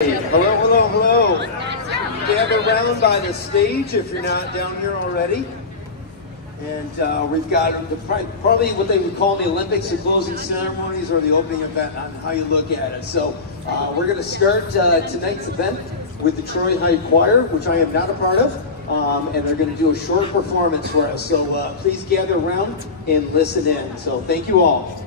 Hello, hello, hello. Gather around by the stage if you're not down here already. And we've got probably what they would call the Olympics, the closing ceremonies or the opening event on how you look at it. So we're going to start tonight's event with the Troy High Choir, which I am not a part of. And they're going to do a short performance for us. So please gather around and listen in. So thank you all.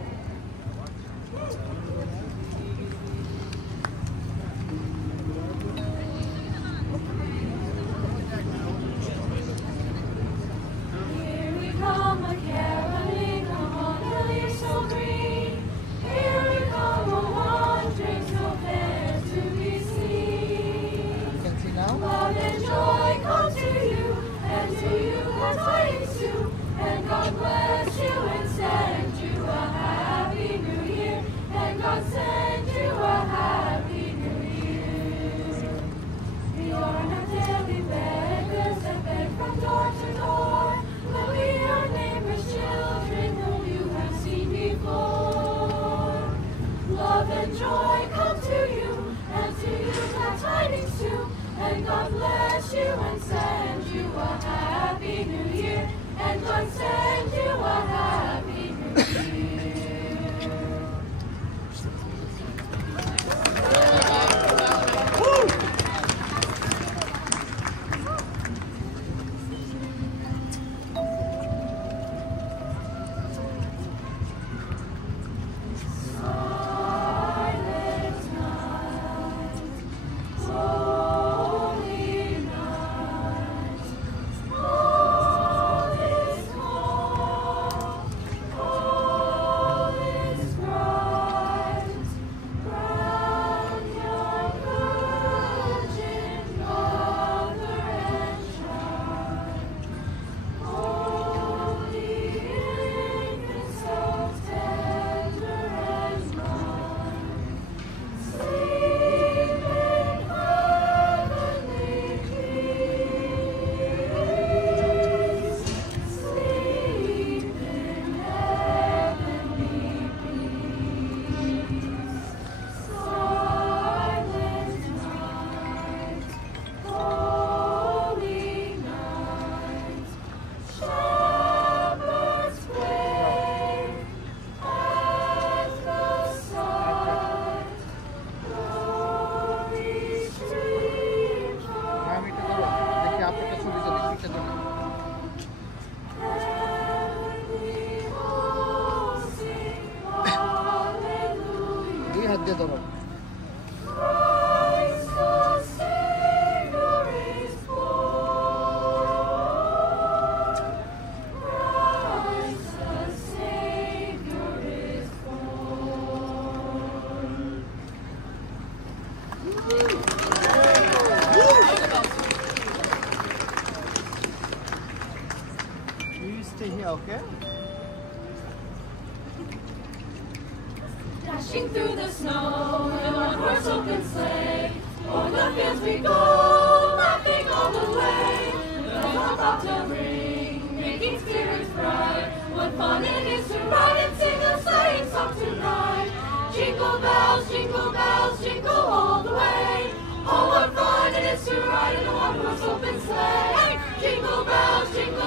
Dashing through the snow in one horse open sleigh, o'er the fields we go, laughing all the way. Bells on bobtail ring, making spirits bright. What fun it is to ride and sing a sleighing song tonight. Jingle bells, jingle all the way. Oh, what fun it is to ride in a one horse open sleigh. Jingle bells, jingle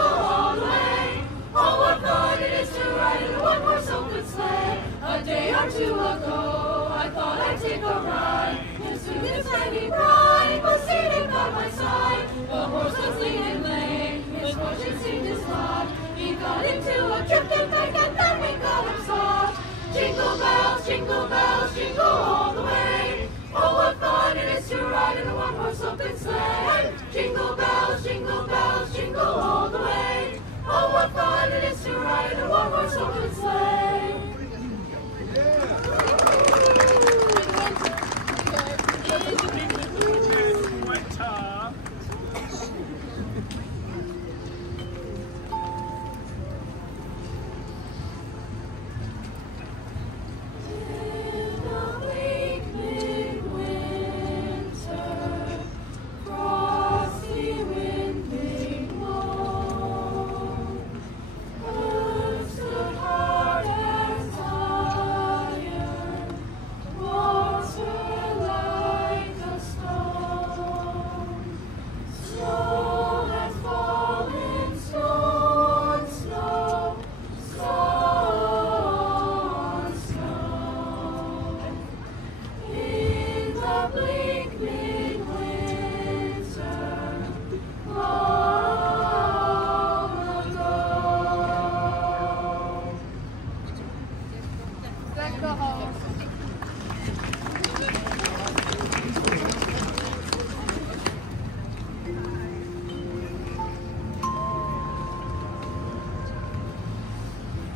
all the way. Oh, what fun it is to ride in a one horse open sleigh. A day or two ago, I thought I'd take a ride. And soon this lady bride was seated by my side. The horse was lean and lame, his fortune seemed his lot. He got into a drifting bank and then we got him soft. Jingle bells, jingle all the way. Oh, bleak midwinter, long ago. Deck the halls.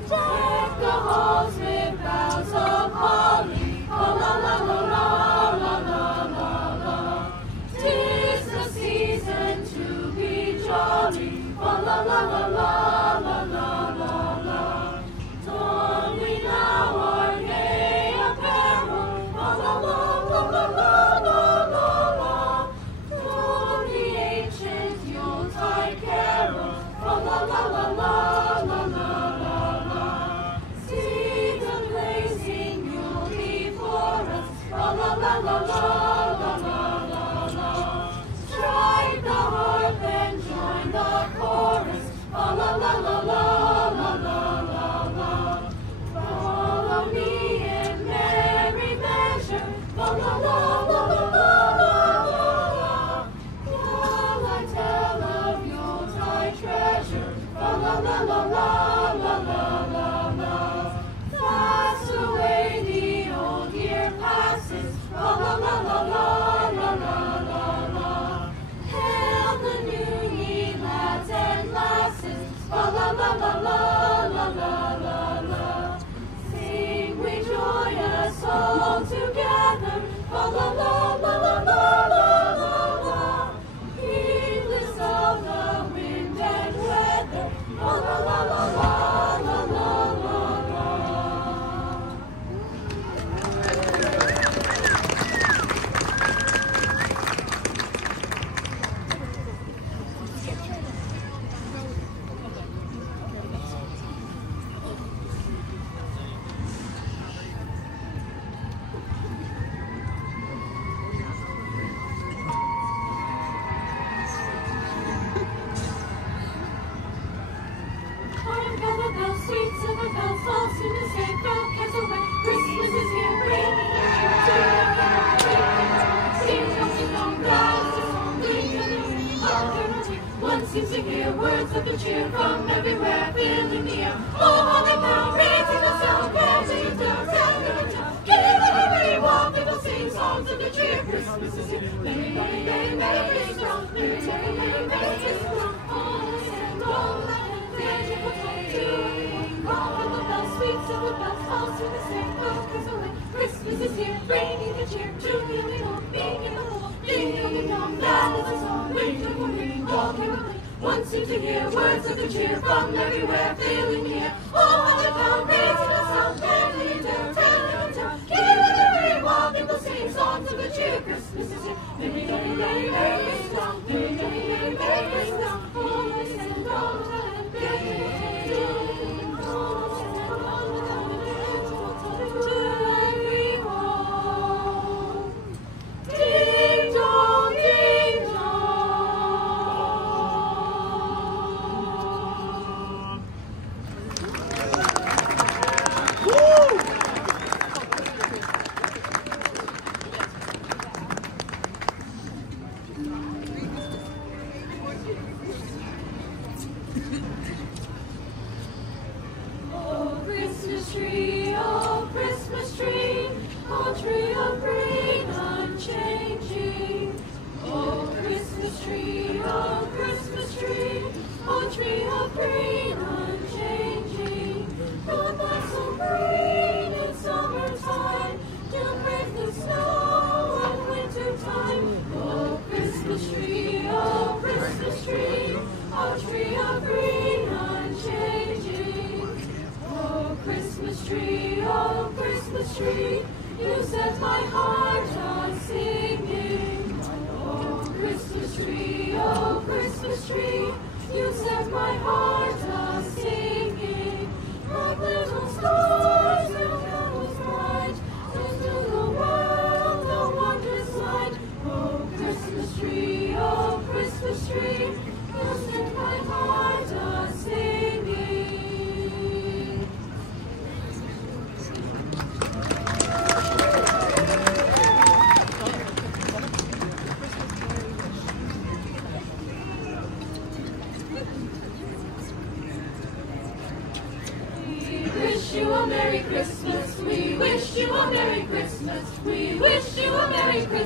Deck the halls with boughs of holly, oh la la la la la la la la. 'Tis the season to be jolly, oh la la la la la la la la. Don we now our gay apparel, oh la la la la la la la la. Don the ancient Yuletide carol, oh la la la la la la la la. See the blazing Yule before us, oh la la la la la la la la. Strike the harp and join the chorus, oh la la la la la la la la. Follow me in merry measure, oh la la la la la la la. While I tell of Yuletide treasure, oh la la la la la la la la. Fast away the old year passes, oh la la la la la la la la. Hail the new ye lads and lasses, oh la la la la la la la la. Sing we joyous all together, oh la la la la la la la la. Heedless of the wind and weather, oh la la la la la la la la. Hark, bell, bell, bell, sweet silver bells, all soon to say, bell cares away. Christmas is here, ringing out to sing, ding dong, bells, a song, ding dong, all carolling. One seems to hear words of good cheer from everywhere, filling the air. Oh, holly bell, raising the sound, bells in the dark, down in the town. Give it away, while people sing songs of good cheer. Christmas is here, merry, merry, merry, merry Christmas, merry, merry, merry, merry Christmas. All and all that. Christmas is here, bringing the cheer to the home, being in the hall, ding dong dong, that is a song, ring to the ring, all caroling. One seems to hear words of good cheer from everywhere, filling the air. Oh, how they found raising a sound, telling their tale in town. Give it a ring while people sing songs of good cheer. Christmas is here, merry, merry, merry, merry Christmas, merry, merry, merry, merry Christmas. All is and all that, merry, ding dong, ding dong. Oh, Christmas tree, oh, Christmas tree, oh, tree of green unchanging. Oh, Christmas tree, oh, Christmas tree, oh, tree of green unchanging. Not that so green in summertime, to break the snow in wintertime. Oh, Christmas tree, oh, Christmas tree, oh, tree of green unchanging. Oh, Christmas tree, you set my heart on singing. Oh, Christmas tree, you set my heart on singing. Like little stars and candles bright, into the world the wondrous light. Oh, Christmas tree, you set my heart on singing.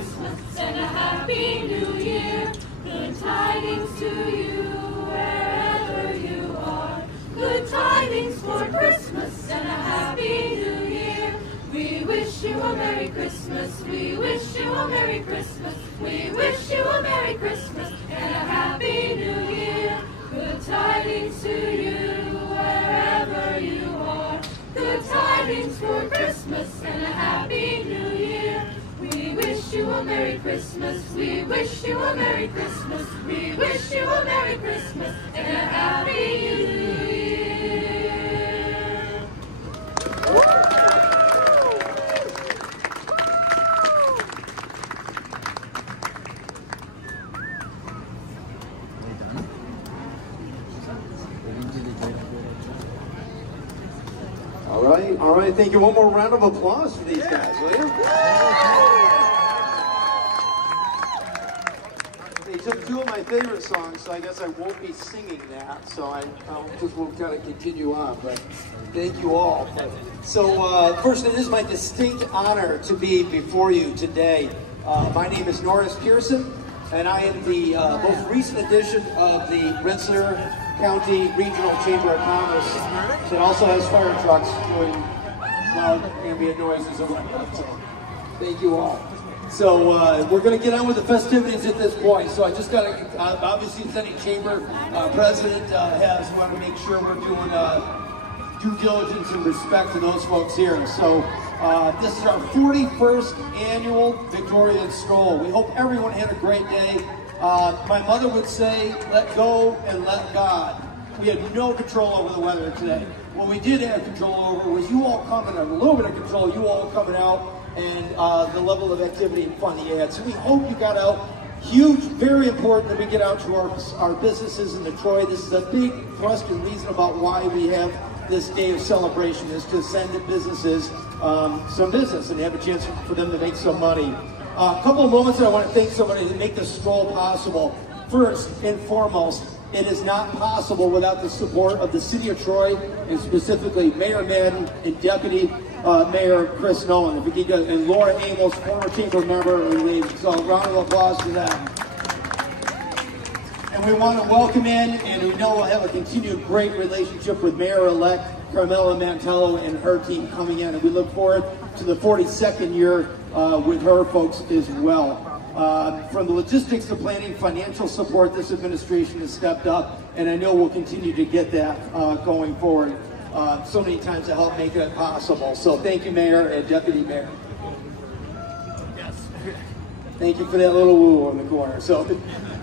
Christmas and a Happy New Year. Good tidings to you wherever you are. Good tidings for Christmas and a Happy New Year. We wish you a Merry Christmas. We wish you a Merry Christmas. We wish you a Merry Christmas and a Happy New Year. Good tidings to you wherever you are. Good tidings for Christmas and a Happy New Year. We wish you a Merry Christmas. We wish you a Merry Christmas. We wish you a Merry Christmas and a Happy New Year. All right, thank you. One more round of applause for these guys, will you? They took two of my favorite songs, so I guess I won't be singing that, so I just will kind of continue on, but thank you all. So first, it is my distinct honor to be before you today. My name is Norris Pearson, and I am the most recent addition of the Rensselaer County Regional Chamber of Commerce. It also has fire trucks doing loud ambient noises and whatnot. So thank you all. So we're going to get on with the festivities at this point. So I just got to, obviously, as any chamber president has, want to make sure we're doing due diligence and respect to those folks here. So this is our 41st annual Victorian Stroll. We hope everyone had a great day. My mother would say, let go and let God. We had no control over the weather today. What we did have control over was you all coming out, a little bit of control, you all coming out, and the level of activity and fun you had. So we hope you got out. Huge, very important that we get out to our businesses in Detroit. This is a big thrust and reason about why we have this day of celebration, is to send the businesses some business and have a chance for them to make some money. A couple of moments that I want to thank somebody to make this stroll possible. First and foremost, it is not possible without the support of the City of Troy, and specifically Mayor Madden and Deputy Mayor Chris Nolan. If we could get, and Laura Amos, former chamber member, so a round of applause to them. And we want to welcome in, and we know we'll have a continued great relationship with Mayor-elect Carmela Mantello and her team coming in, and we look forward to the 42nd year with her folks as well. From the logistics to planning, financial support, this administration has stepped up, and I know we'll continue to get that going forward. So many times to help make it possible. So thank you, Mayor and Deputy Mayor. Yes. Thank you for that little woo in the corner. So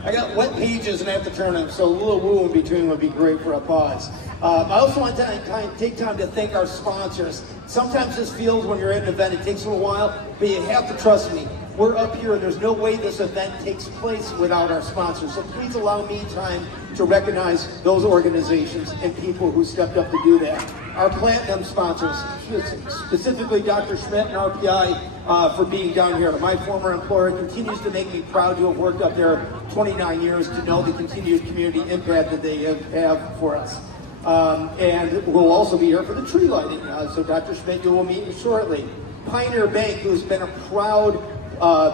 I got wet pages and I have to turn them, so a little woo in between would be great for a pause. I also want to take time to thank our sponsors. Sometimes this feels, when you're at an event, it takes a little while, but you have to trust me. We're up here, and there's no way this event takes place without our sponsors. So please allow me time to recognize those organizations and people who stepped up to do that. Our platinum sponsors, specifically Dr. Schmidt and RPI for being down here. My former employer continues to make me proud to have worked up there 29 years, to know the continued community impact that they have for us. And we'll also be here for the tree lighting. So Dr. Schmidt, you will meet me shortly. Pioneer Bank, who's been a proud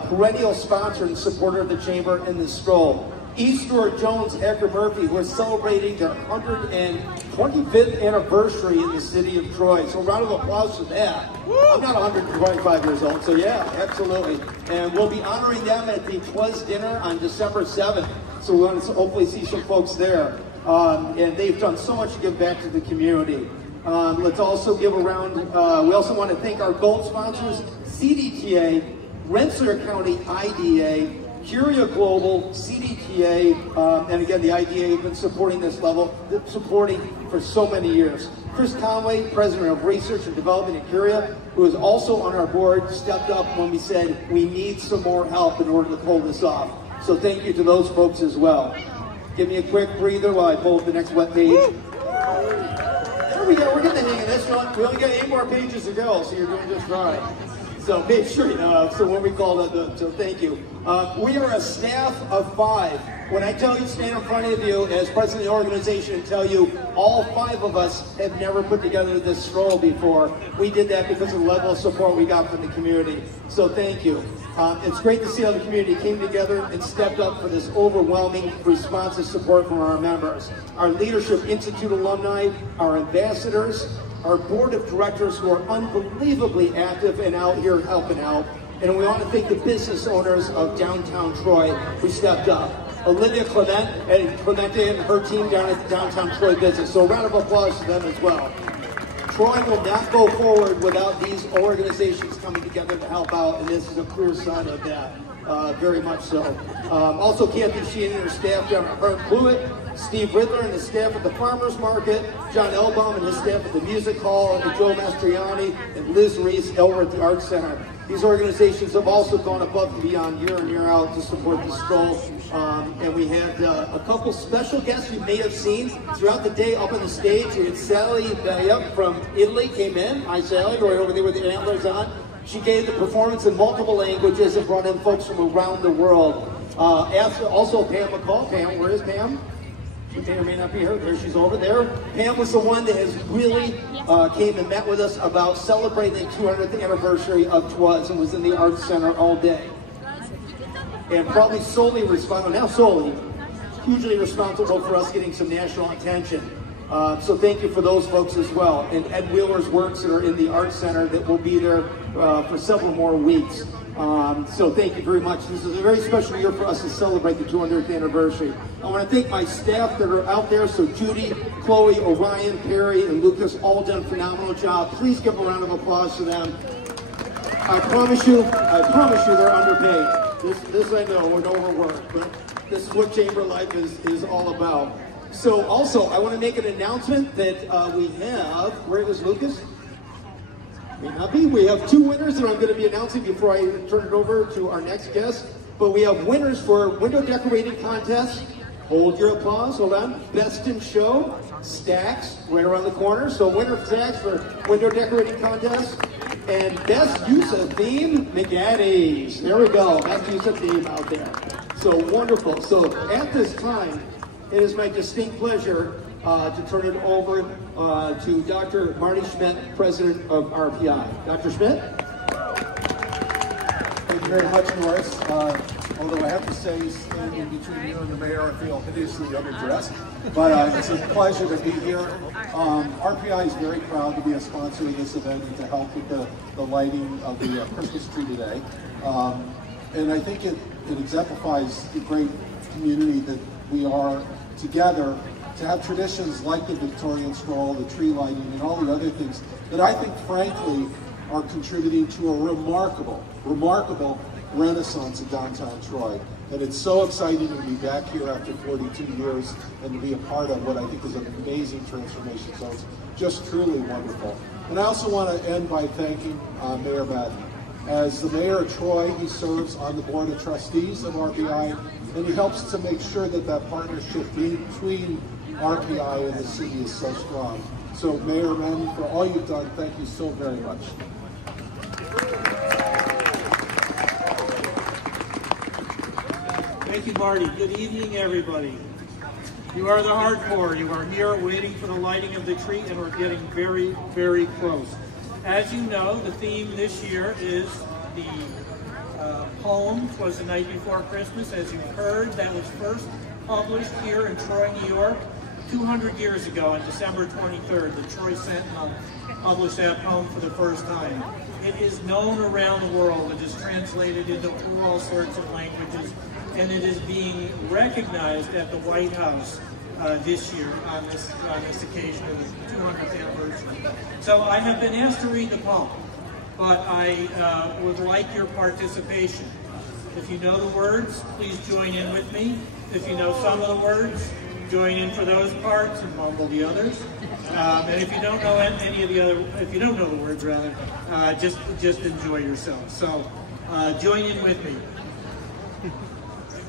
perennial sponsor and supporter of the Chamber in the Stroll. Eastward Jones Hacker Murphy, who is celebrating their 125th anniversary in the city of Troy. So a round of applause for that. I'm not 125 years old, so yeah, absolutely. And we'll be honoring them at the Twas Dinner on December 7th. So we're going to hopefully see some folks there. And they've done so much to give back to the community. Let's also give a round. We also want to thank our gold sponsors, CDTA, Rensselaer County IDA, Curia Global, CDTA, and again, the IDA have been supporting this level, supporting for so many years. Chris Conway, President of Research and Development at Curia, who is also on our board, stepped up when we said we need some more help in order to pull this off. So thank you to those folks as well. Give me a quick breather while I pull up the next web page. There we go, we're getting the hang of this one. We only got 8 more pages to go, so you're doing just fine. So make sure you know, so when we call it, so thank you. We are a staff of 5. When I tell you, stand in front of you as president of the organization and tell you all 5 of us have never put together this stroll before. We did that because of the level of support we got from the community. So thank you. It's great to see how the community came together and stepped up for this overwhelming response and support from our members. Our Leadership Institute alumni, our ambassadors, our board of directors who are unbelievably active and out here helping out. And we want to thank the business owners of downtown Troy who stepped up. Olivia Clemente and her team down at the downtown Troy business. So a round of applause to them as well. Troy will not go forward without these organizations coming together to help out, and this is a clear sign of that, very much so. Also, Kathy Sheehan and her staff down at Hart Blewett, Steve Riddler and his staff at the Farmers Market, John Elbaum and his staff at the Music Hall, and Joe Mastriani and Liz Reese over at the Arts Center. These organizations have also gone above and beyond year in, year out to support the stroll. And we had a couple special guests you may have seen throughout the day up on the stage. We had Sally Bayup from Italy came in. Hi Sally, right over there with the antlers on. She gave the performance in multiple languages and brought in folks from around the world. Also Pam McCall. Pam, where is Pam? She may or may not be here. There she's over there. Pam was the one that has really came and met with us about celebrating the 200th anniversary of TWAS and was in the Arts Center all day. And probably solely responsible, now solely, hugely responsible for us getting some national attention. So thank you for those folks as well. And Ed Wheeler's works that are in the Arts Center that will be there for several more weeks. So thank you very much. This is a very special year for us to celebrate the 200th anniversary. I want to thank my staff that are out there. So Judy, Chloe, Orion, Perry, and Lucas all done a phenomenal job. Please give a round of applause to them. I promise you they're underpaid. This I know, we're overworked, but this is what chamber life is all about. So also, I want to make an announcement that we have, where is Lucas? May not be. We have 2 winners that I'm going to be announcing before I turn it over to our next guest. But we have winners for window decorating contest. Hold your applause, hold on. Best in Show, Stacks, right around the corner. So winner of Stacks for window decorating contest. And Best Use of Theme, McGaddy's. There we go, Best Use of Theme out there. So wonderful. So at this time, it is my distinct pleasure to turn it over to Dr. Marty Schmidt, President of RPI. Dr. Schmidt? Thank you very much, Norris. Although I have to say, standing between you and the mayor, I feel hideously underdressed. But it's a pleasure to be here. RPI is very proud to be a sponsor of this event and to help with the lighting of the Christmas tree today. And I think it exemplifies the great community that we are together to have traditions like the Victorian Stroll, the tree lighting, and all the other things that I think, frankly, are contributing to a remarkable renaissance in downtown Troy. And it's so exciting to be back here after 42 years and to be a part of what I think is an amazing transformation. So it's just truly wonderful. And I also want to end by thanking Mayor Madden. As the mayor of Troy, he serves on the board of trustees of RPI, and he helps to make sure that that partnership between RPI and the city is so strong. So Mayor Madden, for all you've done, thank you so very much. Thank you, Marty. Good evening, everybody. You are the hardcore. You are here waiting for the lighting of the tree, and we're getting very, very close. As you know, the theme this year is the poem, "'Twas the Night Before Christmas." As you've heard, that was first published here in Troy, New York, 200 years ago on December 23rd. The Troy Sentinel published that poem for the first time. It is known around the world. It is translated into all sorts of languages, and it is being recognized at the White House this year on this occasion of the 200th anniversary. So I have been asked to read the poem, but I would like your participation. If you know the words, please join in with me. If you know some of the words, join in for those parts and mumble the others. And if you don't know any of the other, if you don't know the words rather, just enjoy yourself. So join in with me.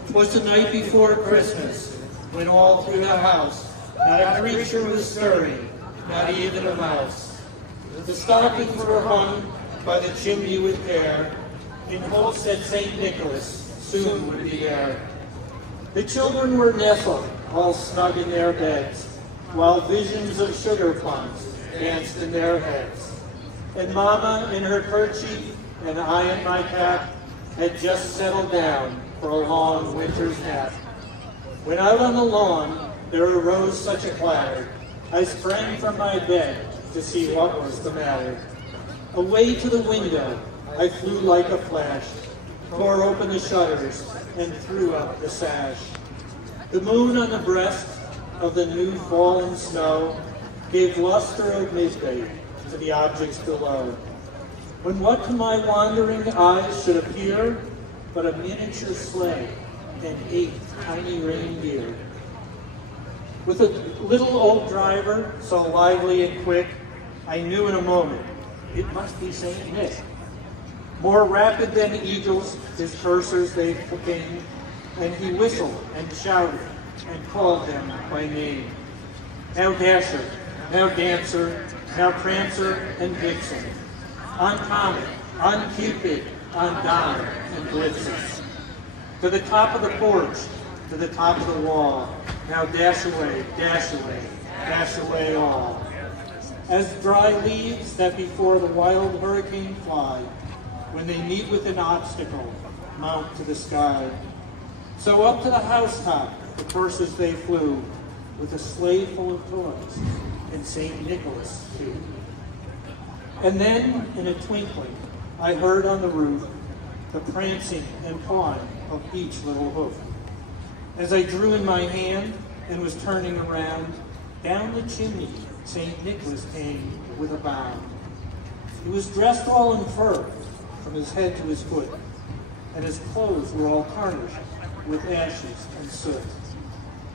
'Twas the night before Christmas, when all through the house, not a creature was stirring, not even a mouse. The stockings were hung by the chimney with care, in hopes that St. Nicholas soon would be there. The children were nestled, all snug in their beds, while visions of sugar plums danced in their heads. And Mama in her kerchief, and I in my cap, had just settled down for a long winter's nap. When out on the lawn there arose such a clatter, I sprang from my bed to see what was the matter. Away to the window I flew like a flash, tore open the shutters, and threw up the sash. The moon on the breast of the new fallen snow gave luster of midday to the objects below, when what to my wandering eyes should appear but a miniature sleigh and 8 tiny reindeer. With a little old driver, so lively and quick, I knew in a moment it must be St. Nick. More rapid than eagles, his coursers they came, and he whistled and shouted and called them by name. Now Dasher, now Dancer, now Prancer and Vixen, on Comet, on Cupid, on Donner and Blitzen. To the top of the porch, to the top of the wall, now dash away, dash away, dash away all. As dry leaves that before the wild hurricane fly, when they meet with an obstacle, mount to the sky. So up to the housetop, the coursers they flew, with a sleigh full of toys, and St. Nicholas too. And then, in a twinkling, I heard on the roof the prancing and pawing of each little hoof. As I drew in my hand and was turning around, down the chimney St. Nicholas came with a bound. He was dressed all in fur, from his head to his foot, and his clothes were all tarnished with ashes and soot.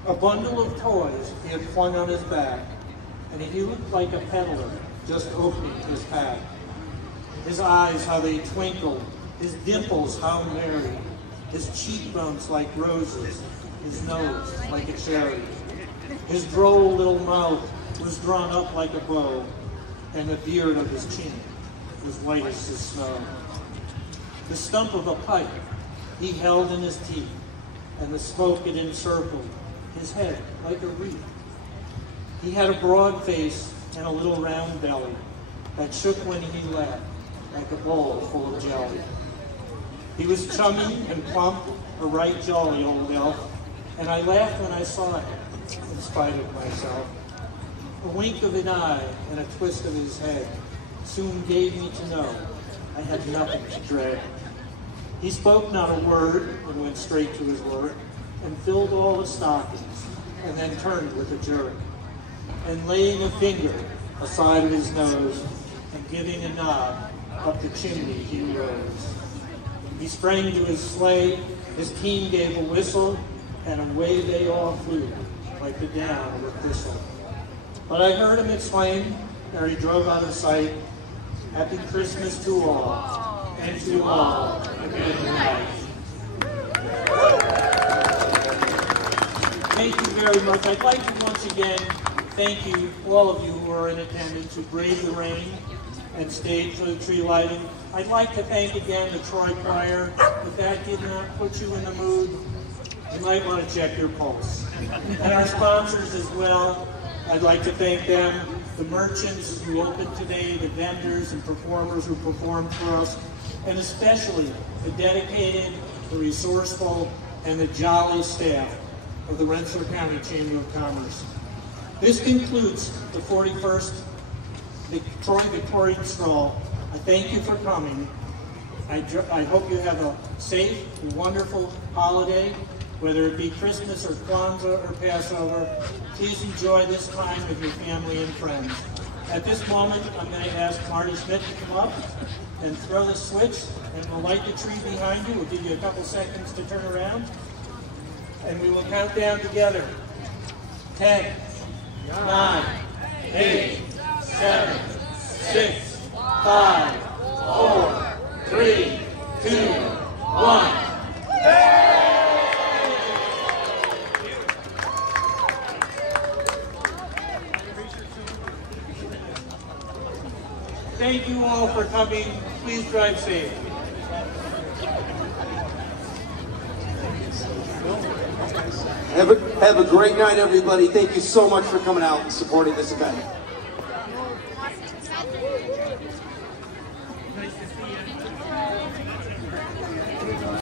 A bundle of toys he had flung on his back, and he looked like a peddler just opening his pack. His eyes, how they twinkled, his dimples, how merry, his cheekbones like roses, his nose like a cherry. His droll little mouth was drawn up like a bow, and the beard of his chin was white as the snow. The stump of a pipe he held in his teeth, and the smoke it encircled his head like a wreath. He had a broad face and a little round belly that shook when he laughed like a bowl full of jelly. He was chummy and plump, a right jolly old elf, and I laughed when I saw him, in spite of myself. A wink of an eye and a twist of his head soon gave me to know I had nothing to dread. He spoke not a word and went straight to his work and filled all the stockings and then turned with a jerk. And laying a finger aside of his nose and giving a nod, up the chimney he rose. He sprang to his sleigh, his team gave a whistle, and away they all flew like the down of a thistle. But I heard him exclaim, ere he drove out of sight, "Happy Christmas to all, and to all a good night." Thank you very much. I'd like to once again thank you, all of you who are in attendance, who braved the rain and stayed for the tree lighting. I'd like to thank again the Troy Choir. If that did not put you in the mood, you might want to check your pulse. And our sponsors as well, I'd like to thank them, the merchants who opened today, the vendors and performers who performed for us, and especially the dedicated, the resourceful, and the jolly staff of the Rensselaer County Chamber of Commerce. This concludes the 41st Troy Victorian Stroll. I thank you for coming. I hope you have a safe and wonderful holiday, whether it be Christmas or Kwanzaa or Passover. Please enjoy this time with your family and friends. At this moment, I'm going to ask Marty Schmidt to come up and throw the switch, and we'll light the tree behind you. We'll give you a couple seconds to turn around, and we will count down together. 10, 9, 8, 7, 6, 5, 4, 3, 2, 1. Thank you all for coming. Please drive safe. Have a great night, everybody. Thank you so much for coming out and supporting this event. Nice to see you.